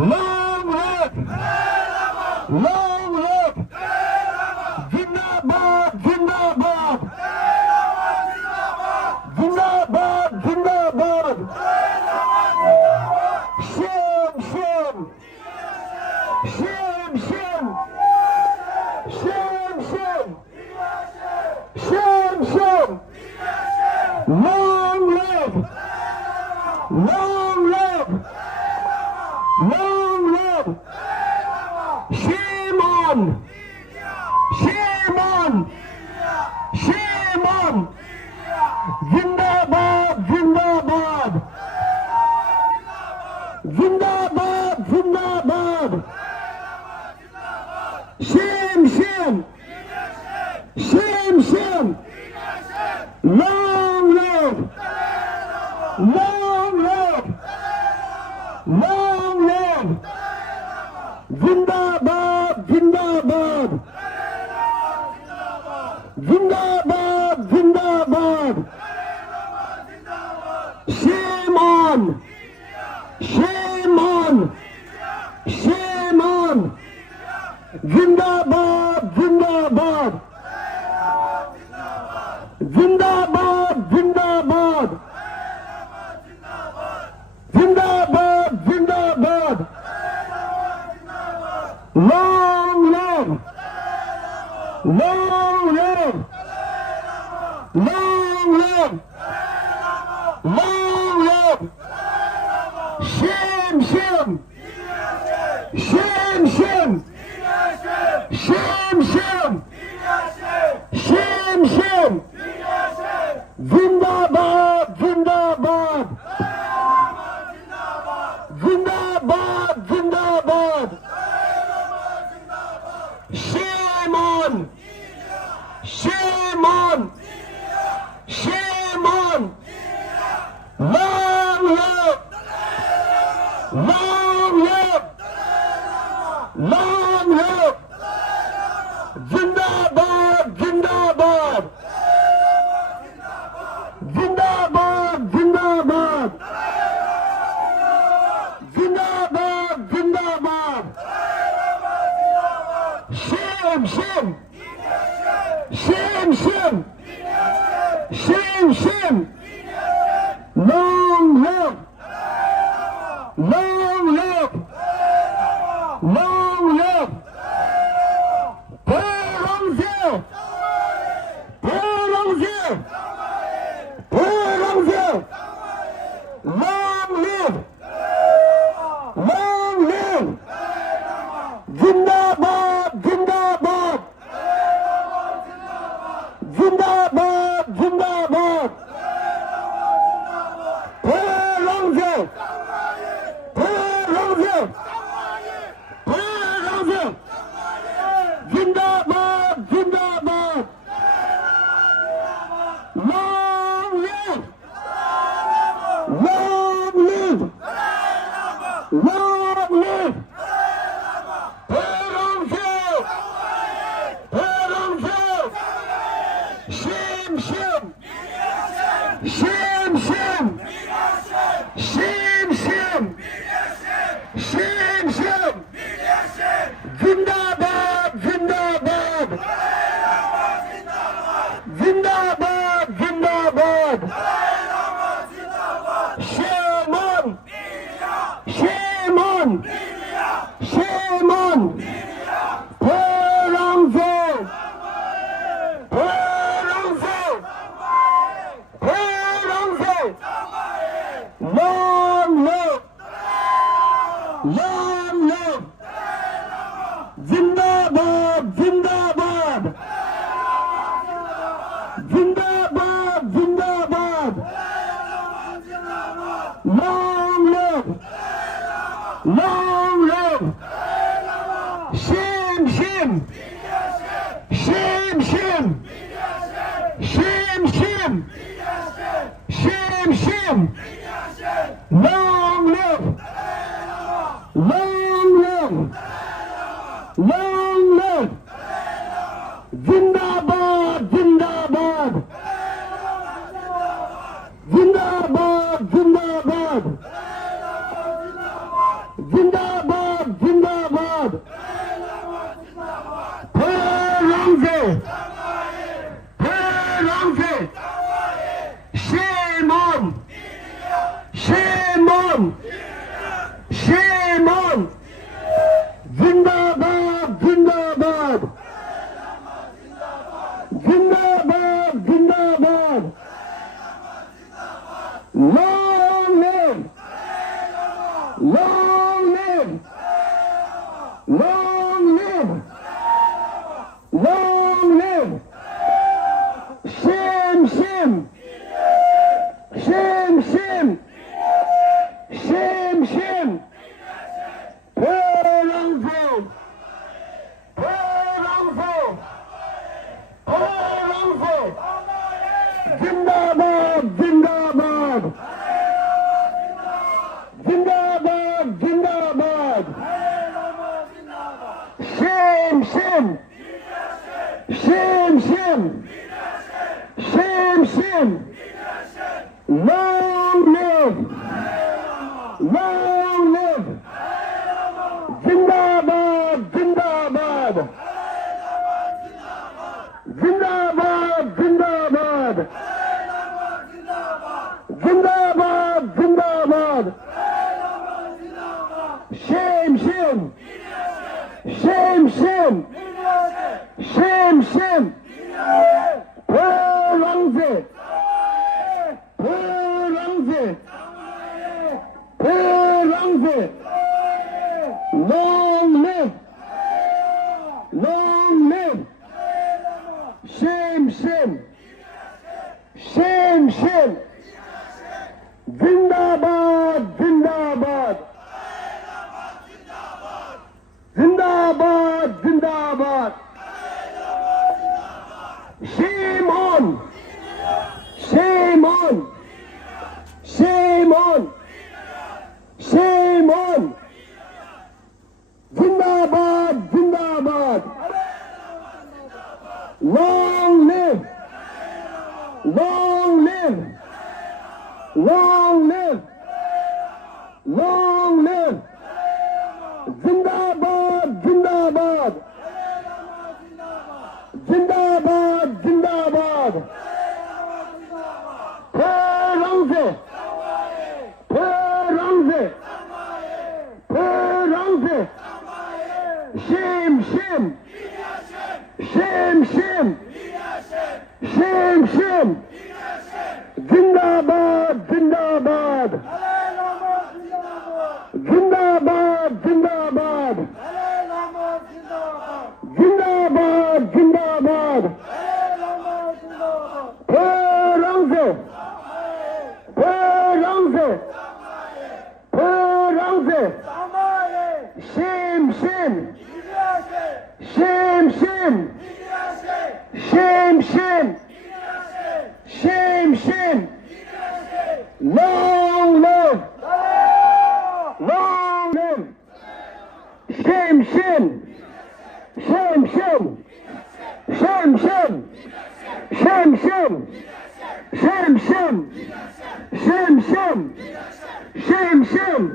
Long live! Long live! Zindabad! Zindabad! Zindabad! Zindabad! Shame! Shame! Shame! Shame! Shame! Shame! Shame! Shame! Long live! Long live! Long live! Shame on! Shame on! Shame on! Zindabad! Zindabad! Zindabad! Zindabad! Shame! Shame! Shame! Shame! Long live! Long live! Long live! Zindabad! Zindabad! Zindabad! Zindabad! Shame on! Shame on! Shame on! Zindabad! Zindabad! Zindabad! Zindabad! Zindabad! Zindabad! Long live! Long live! Long live! Long live! Shame! Shame! Shame! Shame! Shame! Shame! Shame! Shame! Zindabad! Zindabad! Zindabad! Zindabad! Shame on! Shame on! Shame on! Long live! Long live! Long live! Zindabad! Zindabad! Zindabad! Zindabad! Zindabad! Zindabad! Shame! Shame! Shame! Shame! Shame! Shame! Long live! Long live! Long live! Perangzir! Perangzir! Perangzir! Long live! Long live! Zindabad! Zindabad! Zindabad! Zindabad! Perangzir! Perangzir! Perangzir! Zindabad! Zindabad! Long live! Long live! Long live! Perangzir! Perangzir! Shame! Shame! Shame! Shame! Shame! Shame! Shame! Shame! Zindabad! Zindabad! Zindabad! Zindabad! Shame on! Shame on! Shame on! Perangzir! Perangzir! Perangzir! Long live! Long live! Zindabad! Zindabad! Zindabad! Zindabad! Long live! Long live! Shame! Shame! Shame! Shame! Shame! Shame! Shame! Shame! Long live! Long live! Long live! Zindabad! Zindabad! Zindabad! Zindabad! Zindabad! Shame on! Zindabad! Zindabad! Zindabad! Zindabad! Long live! Long live! Long live! Long live! Shame! Shame! Shame! Shame! Shame! Shame! Perangful! Perangful! Perangful! Zindabad! Zindabad! Zindabad! Zindabad! Shame! Shame! Shame! Shame! Shame! Shame! Long live! Long live! Zindabad! Zindabad! Zindabad! Zindabad! Zindabad! Zindabad! Shame! Shame! Shame! Shame! Shame! Shame! Perangze! Perangze! Perangze! Long live! Long live! Shame! Shame! Shame! Shame! Zindabad! Zindabad! Zindabad! Zindabad! Shame on! Shame on! Shame on! Shame on! Zindabad! Zindabad! Long live! Long live! Long live! Long live! Zindabad! Zindabad! Zindabad! Zindabad! Perangze! Perangze! Perangze! Shame! Shame! Shame! Shame! Shame! Shame! Zindabad! Zindabad! Zindabad! Zindabad! Zindabad! Zindabad! Perangze! Perangze! Perangze! Shame! Shame! Shame! Shame! Shame! Shame! Shame! Shame! Long live! Long live! Shame! Shame! Shame! Shame! Shame! Shame! Shame! Shame! Shame! Shame! Shame! Shame! Shame! Shame!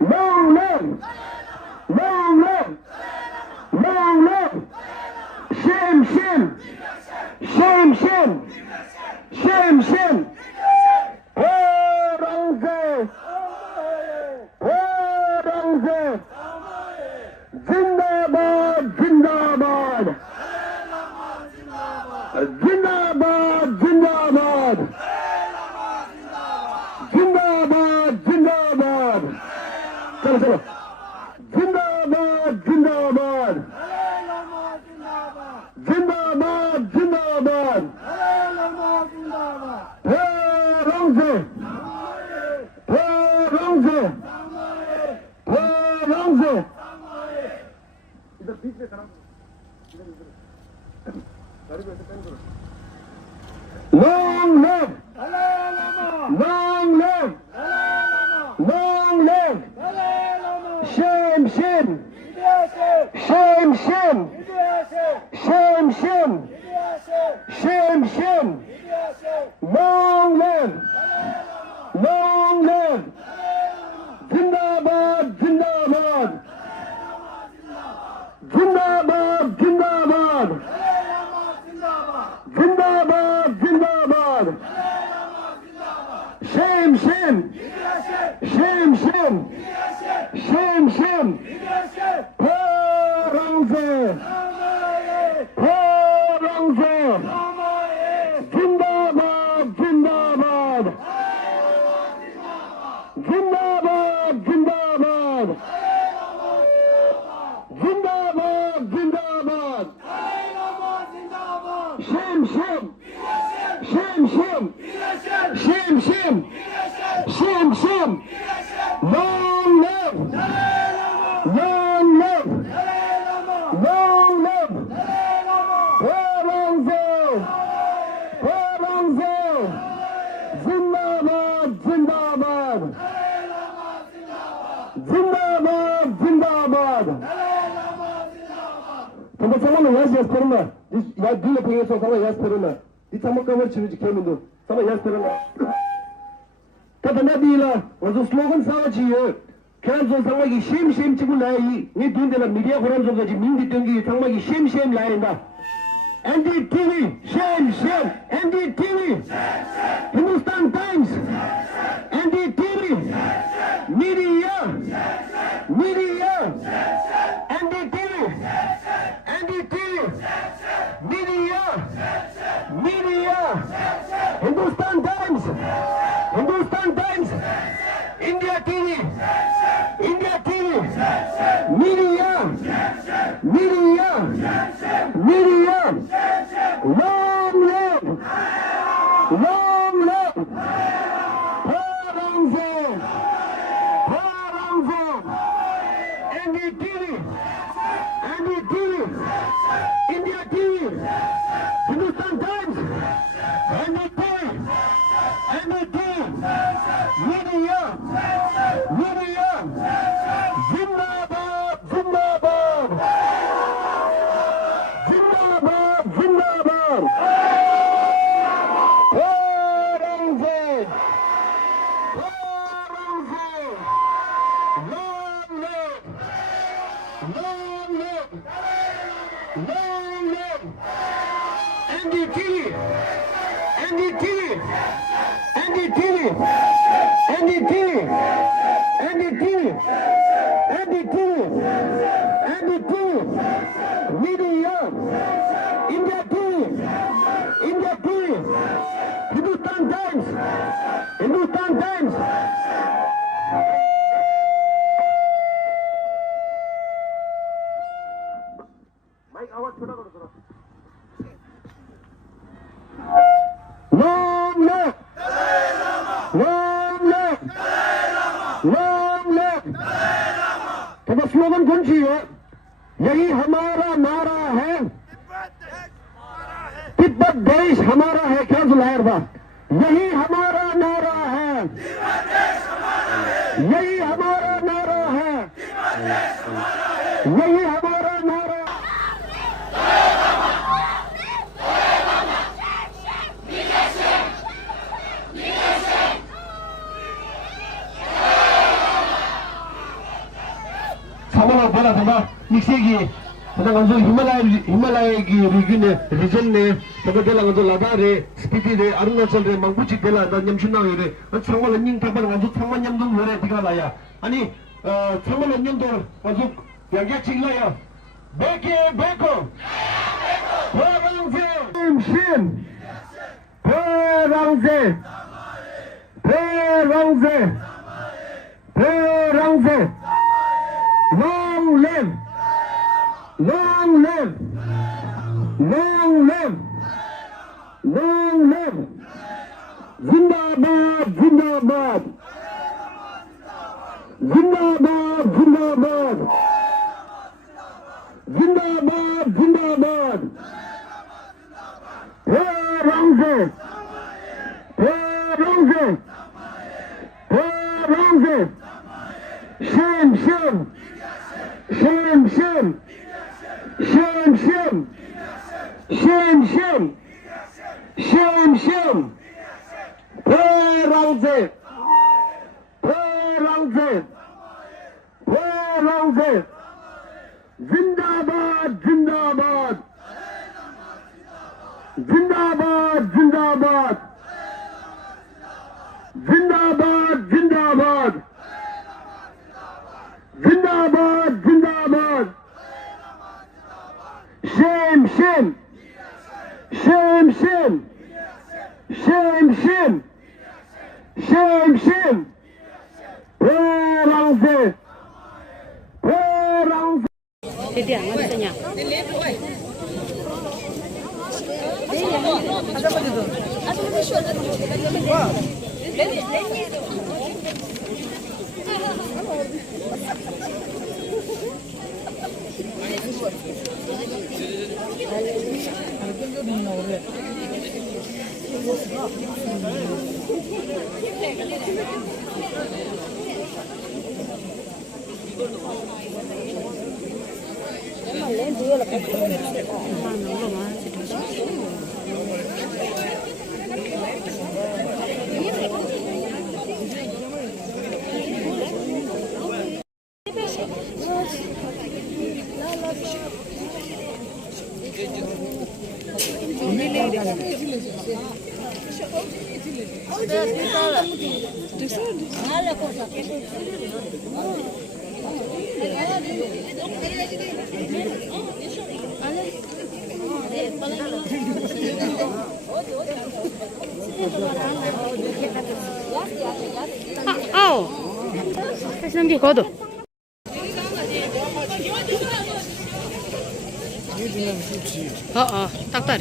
Long live! Long live! Long live! Shame! Shame! Shame! Shame! Shame! Shame! Perangze! Perangze! Zindabad! Zindabad! Zindabad! Zindabad! Zindabad! Zindabad! Chalo, chalo. Zindabad! Zindabad! Zindabad! Zindabad! Perangze! Perangze! Perangze! इधर बीच में खड़ा इधर इधर गाड़ी पे ऐसे pen करो Long live! Long live! Long live! Shame! Shame! Shame! Shame! Shame! Shame! Shame! Shame! Long live! Long live! Zindabad! Zindabad! Zindabad! Zindabad! Zindabad! Zindabad! Shame! Shame! Shame! Shame! 파랑새 파랑새 जिंदाबाद जिंदाबाद जिंदाबाद जिंदाबाद जिंदाबाद जिंदाबाद Shem Shem Shem Shem Shem Shem Shem Shem long live long live long live 파랑새 파랑새 जिंदाबाद जिंदाबाद जिंदाबाद जिंदाबाद 근데 정말로 야스 페르나 야 딜레 페이서 정말 야스 페르나 이 정말 그걸 지르지 개문도 정말 야스 페르나 kadana dila wazo slogan sawaji kanzo samagi shame shame chigu lai ni dundela media khoram zo gaji mindi tengi samagi shame shame lai nda NDTV shame shame NDTV Hindustan Times NDTV media media NDTV NDTV media media Hindustan Times Hindustan Times India TV India TV media media media long live 파랑새 파랑새 NDTV NDTV India TV Hindustan Times NDTV NDTV media media जिंदाबाद जिंदाबाद जिंदाबाद जिंदाबाद 파랑새 파랑새 long live long live long live NDTV NDTV NDTV NDTV NDTV NDTV NDTV media India TV India TV Hindustan Times Hindustan Times mike आवाज छोटा करो थोड़ा long live long live long live तो बस स्लोगन कौन सी है यही हमारा नारा है तिब्बत देश हमारा है क्या जुलायर बात यही हमारा नारा है यही हमारा नारा है यही हमारा नारा 사모나 보라 된다 믹세기 kadang anzo Himalaya ki region ne kadang dela anzo Ladakh re Spiti re Arunachal re Mangpuchi dela da nyamshuna re an changwal ning taban anzo changman nyamdong hore digala ya ani changwal nyamdong anzo yagya chigla ya beke beko parangse shim parangse parangse parangse long live long live long live long live जिंदाबाद जिंदाबाद जिंदाबाद जिंदाबाद जिंदाबाद जिंदाबाद parangse parangse parangse shame shame shame shame shame shame shame shame shame shame parangse parangse parangse जिंदाबाद जिंदाबाद जिंदाबाद जिंदाबाद जिंदाबाद जिंदाबाद जिंदाबाद shame. Shame, shame. Shame, shame. Shame, shame. Perangse. Perangse. Jadi ang masanya. Kasi nang kodo. Oo, taktar.